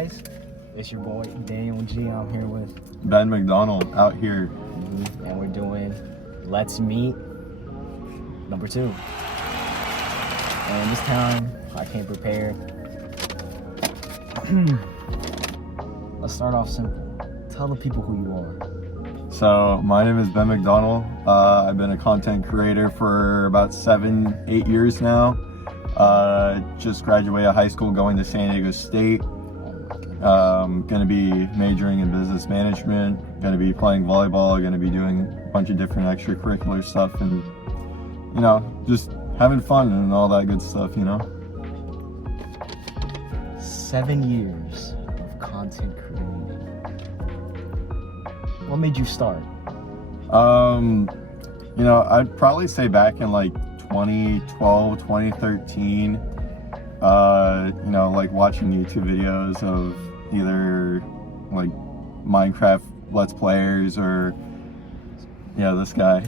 guys? It's your boy Daniel G. I'm here with Ben McDonnell out here. and we're doing Let's Meet number 2. And this time I came prepared. Let's start off simple. Tell the people who you are. So my name is Ben McDonnell. I've been a content creator for about 7-8 years now. Just graduated high school, going to San Diego State. Gonna be majoring in business management, gonna be playing volleyball, gonna be doing a bunch of different extracurricular stuff, and you know, just having fun and all that good stuff, you know. 7 years of content creating. What made you start? You know, I'd probably say back in like 2012, 2013, you know, like watching YouTube videos of either like Minecraft Let's Players or, yeah, this guy.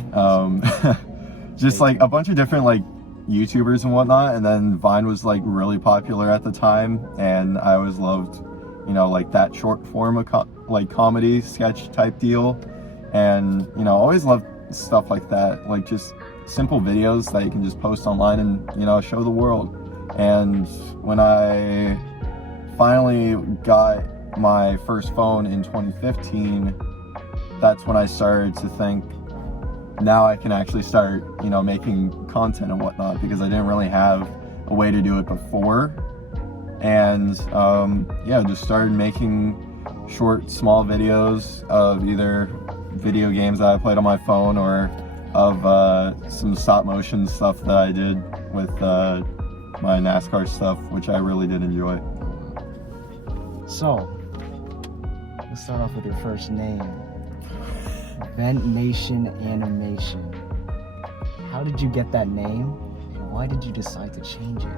Just like a bunch of different like YouTubers and whatnot, and then Vine was like really popular at the time, and I always loved, you know, like that short form of like comedy sketch type deal, and you know, always loved stuff like that, like just simple videos that you can just post online and, you know, show the world. And when I finally got my first phone in 2015, that's when I started to think, now I can actually start, you know, making content and whatnot, because I didn't really have a way to do it before. And yeah, just started making short, small videos of either video games that I played on my phone or of some stop motion stuff that I did with my NASCAR stuff, which I really did enjoy. So, let's start off with your first name. Vent Nation Animation. How did you get that name, and why did you decide to change it?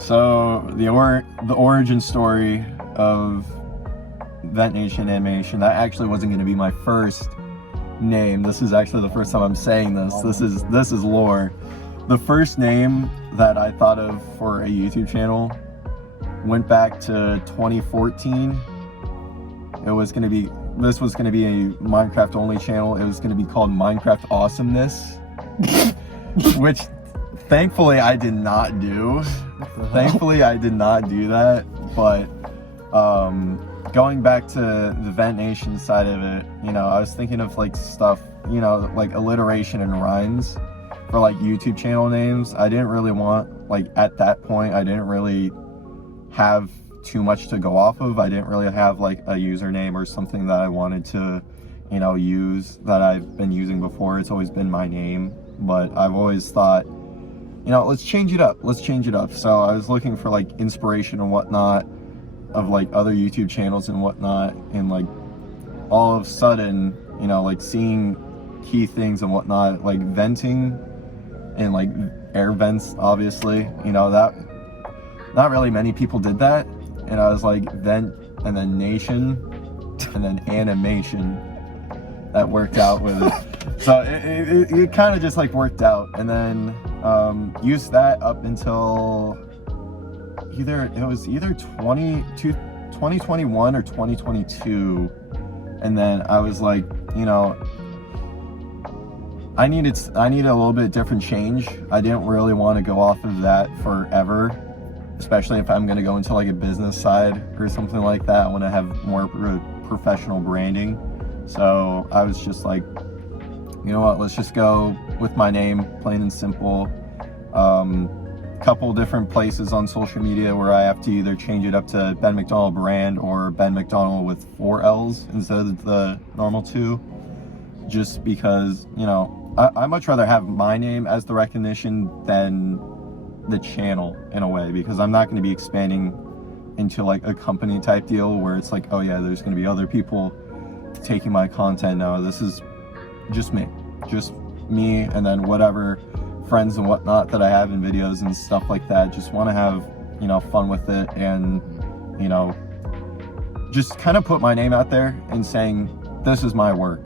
So the origin story of Vent Nation Animation, that actually wasn't going to be my first name. This is actually the first time I'm saying this. This is lore. The first name that I thought of for a YouTube channel went back to 2014. This was going to be a Minecraft only channel. It was going to be called Minecraft Awesomeness, which thankfully I did not do. Thankfully I did not do that. But going back to the Vent Nation side of it, you know, I was thinking of like stuff, you know, like alliteration and rhymes for like YouTube channel names. I didn't really want, like at that point, I didn't really have too much to go off of. I didn't really have like a username or something that I wanted to, you know, use that I've been using before. It's always been my name, but I've always thought, you know, let's change it up. So I was looking for like inspiration and whatnot of like other YouTube channels and whatnot, and like all of a sudden, you know, like seeing key things and whatnot, like venting and like air vents, obviously, you know, that not really many people did that. And I was like, vent and then nation and then animation. That worked out with it. So it kind of just like worked out, and then used that up until either 2021 or 2022. And then I was like, you know, I needed a little bit different change. I didn't really want to go off of that forever, especially if I'm going to go into like a business side or something like that. I want to have more professional branding. So I was just like, you know what, let's just go with my name, plain and simple. Couple different places on social media where I have to either change it up to Ben McDonnell Brand or Ben McDonnell with 4 L's instead of the normal 2. Just because, you know, I much rather have my name as the recognition than the channel in a way, because I'm not going to be expanding into like a company type deal where it's like, oh yeah, there's going to be other people taking my content. No, this is just me, and then whatever friends and whatnot that I have in videos and stuff like that. Just want to have, you know, fun with it, and, you know, just kind of put my name out there and saying, this is my work.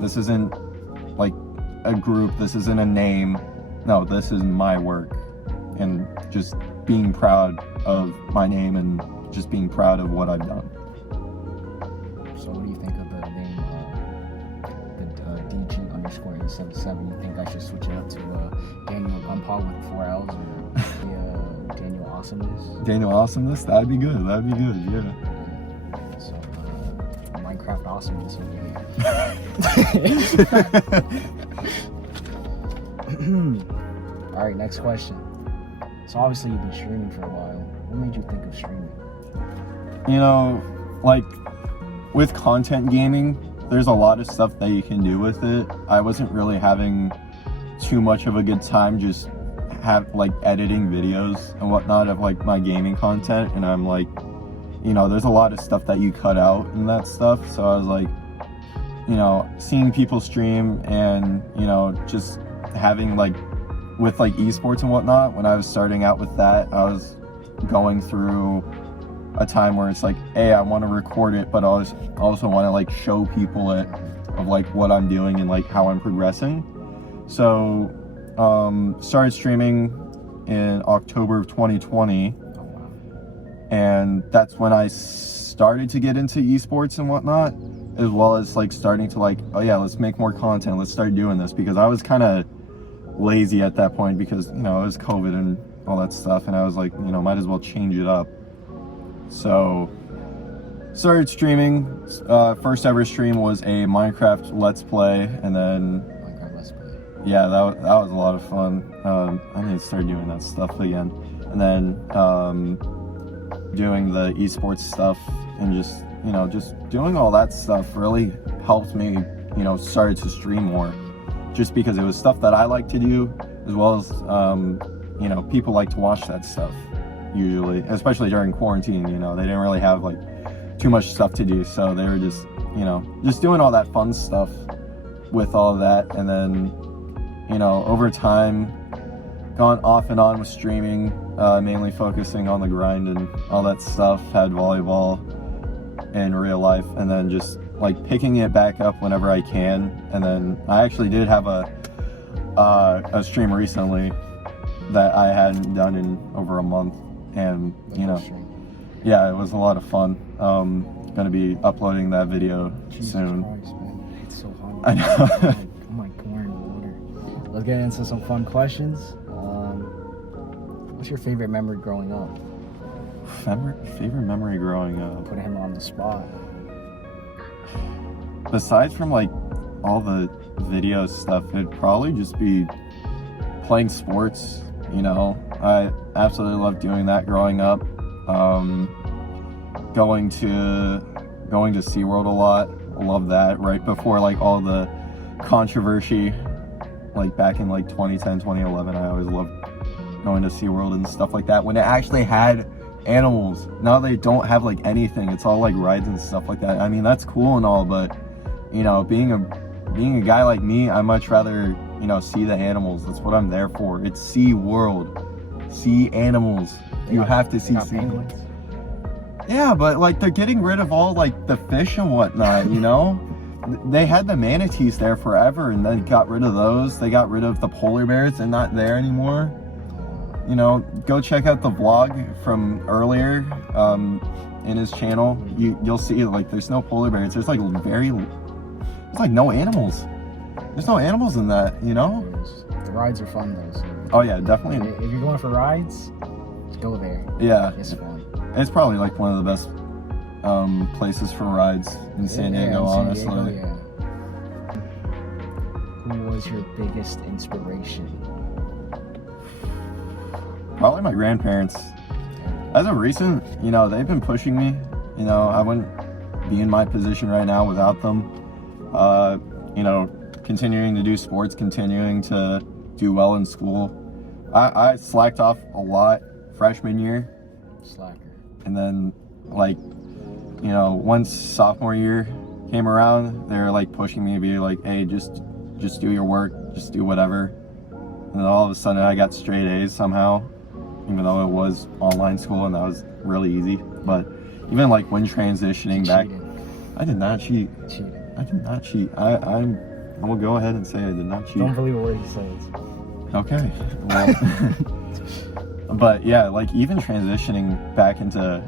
This isn't like a group, this isn't a name. No, this is my work, and just being proud of my name and just being proud of what I've done. So what do you think of the name, the DG_877? You think I should switch it up to Daniel Gunpaw with 4 L's, or Daniel Awesomeness? Daniel Awesomeness? That'd be good, yeah. So, Minecraft Awesomeness over here. Alright, next question. So obviously you've been streaming for a while. What made you think of streaming? You know, like, with content gaming, there's a lot of stuff that you can do with it. I wasn't really having too much of a good time just editing videos and whatnot of like my gaming content, and I'm like, you know, there's a lot of stuff that you cut out and that stuff. So I was like, you know, seeing people stream and, you know, just having like with like esports and whatnot, when I was starting out with that, I was going through a time where it's like, hey, I want to record it, but I also want to like show people it of like what I'm doing and like how I'm progressing. So started streaming in October of 2020, and that's when I started to get into esports and whatnot, as well as like starting to like, oh yeah, let's make more content, let's start doing this, because I was kind of lazy at that point because, you know, it was COVID and all that stuff, and I was like, you know, might as well change it up. So started streaming. First ever stream was a Minecraft Let's Play, and then Minecraft Let's Play. Yeah, that was a lot of fun. I need to start doing that stuff again, and then doing the esports stuff, and just, you know, just doing all that stuff really helped me, you know, started to stream more, just because it was stuff that I like to do, as well as you know, people like to watch that stuff usually, especially during quarantine. You know, they didn't really have like too much stuff to do, so they were just, you know, just doing all that fun stuff with all that. And then, you know, over time gone off and on with streaming, mainly focusing on the grind and all that stuff, had volleyball in real life, and then just like picking it back up whenever I can. And then I actually did have a stream recently that I hadn't done in over a month, and, you know, yeah, it was a lot of fun. Gonna be uploading that video soon. Christ, man. It's so hot. I know. I'm like pouring water. Let's get into some fun questions. What's your favorite memory growing up? Favorite memory growing up? Putting him on the spot. Besides from like all the video stuff, it'd probably just be playing sports. You know, I absolutely loved doing that growing up. Going to SeaWorld a lot. I love that. Right before like all the controversy, like back in like 2010, 2011, I always loved going to SeaWorld and stuff like that, when it actually had animals. Now they don't have like anything. It's all like rides and stuff like that. I mean, that's cool and all, but, you know, being a guy like me, I much rather, you know, see the animals. That's what I'm there for. It's SeaWorld. See animals. You have to see penguins. Yeah, but like they're getting rid of all like the fish and whatnot, you know? They had the manatees there forever, and then got rid of those. They got rid of the polar bears. They're not there anymore. You know, go check out the vlog from earlier in his channel. You'll see like there's no polar bears. There's like no animals. There's no animals in that, you know? The rides are fun though. So oh yeah, definitely. If you're going for rides, just go there. Yeah. It's fun. It's probably like one of the best places for rides in San Diego, honestly. Yeah. Who was your biggest inspiration? Probably my grandparents. As of recent, you know, they've been pushing me. You know, I wouldn't be in my position right now without them. You know, continuing to do sports, continuing to do well in school. I slacked off a lot freshman year. Slacker. And then, like, you know, once sophomore year came around, they were like pushing me to be like, hey, just do your work, just do whatever. And then all of a sudden I got straight A's somehow, even though it was online school and that was really easy. But even like when transitioning back, I did not cheat. I did not cheat. I will go ahead and say I did not cheat. Don't believe a word he says. Okay. Well, but yeah, like even transitioning back into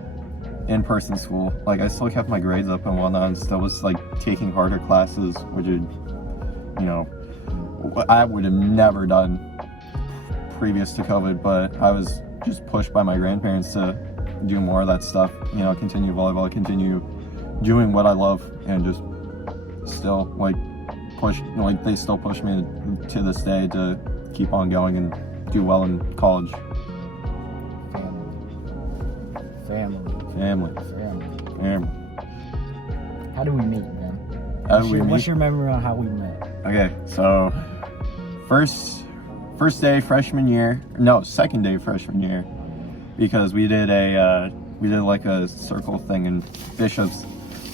in-person school. Like, I still kept my grades up and whatnot, and still was like taking harder classes, which would, you know, I would have never done previous to COVID, but I was just pushed by my grandparents to do more of that stuff, you know, continue volleyball, continue doing what I love, and just still like they still push me to this day to keep on going and do well in college. Family. How do we meet, man? What's your memory on how we met? Okay, so second day freshman year, because we did like a circle thing in Bishop's.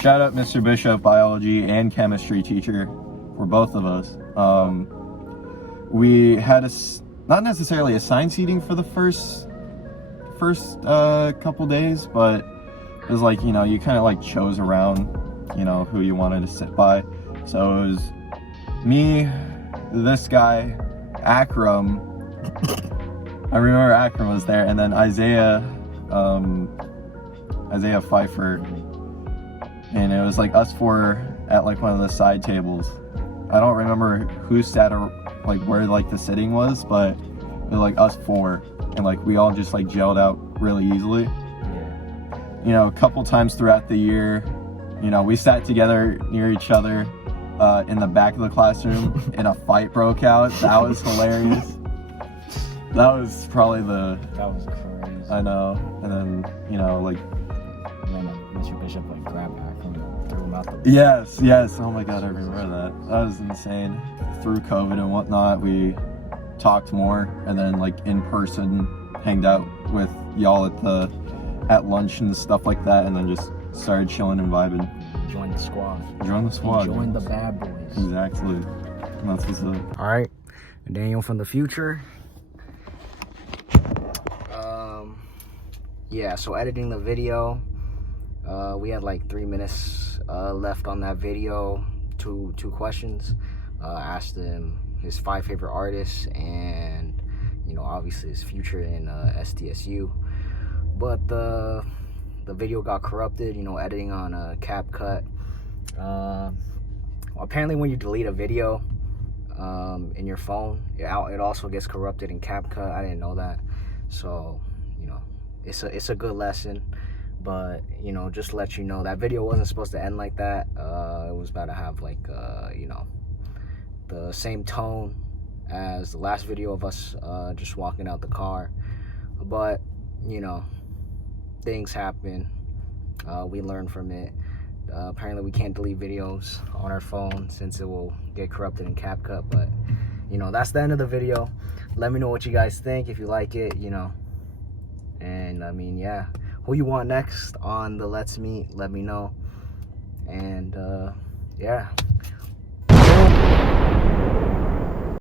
Shout out Mr. Bishop, biology and chemistry teacher for both of us. We had not necessarily assigned seating for the first couple days, but it was like, you know, you kind of like chose around, you know, who you wanted to sit by. So it was me, this guy, Akram. I remember Akram was there, and then Isaiah Pfeiffer, and it was like us four at like one of the side tables. I don't remember who sat or like where like the sitting was, but it was like us four, and like we all just like gelled out really easily. You know, a couple times throughout the year, you know, we sat together near each other in the back of the classroom, and a fight broke out. That was hilarious. That was probably That was crazy. I know. And then, you know, like, and then Mr. Bishop like grabbed Akram and threw him out the Yes. Oh my god, I remember that. That was insane. Through COVID and whatnot, we talked more, and then like in person hanged out with y'all at lunch and stuff like that, and then just started chilling and vibing. Join the squad. Join the bad boys. Exactly. And that's what's up. All right, Daniel from the future. Yeah, so editing the video, we had like 3 minutes left on that video. Two questions. Asked him his 5 favorite artists, and you know, obviously his future in SDSU. But the video got corrupted, you know, editing on CapCut. Well, apparently when you delete a video in your phone, it also gets corrupted in CapCut. I didn't know that. So, you know, it's a good lesson. But, you know, just to let you know, that video wasn't supposed to end like that. It was about to have like, you know, the same tone as the last video of us just walking out the car. But, you know, things happen. We learn from it. Apparently we can't delete videos on our phone since it will get corrupted in CapCut. But, you know, that's the end of the video. Let me know what you guys think, if you like it, you know. And I mean, yeah, who you want next on the Let's Meet, let me know. And yeah.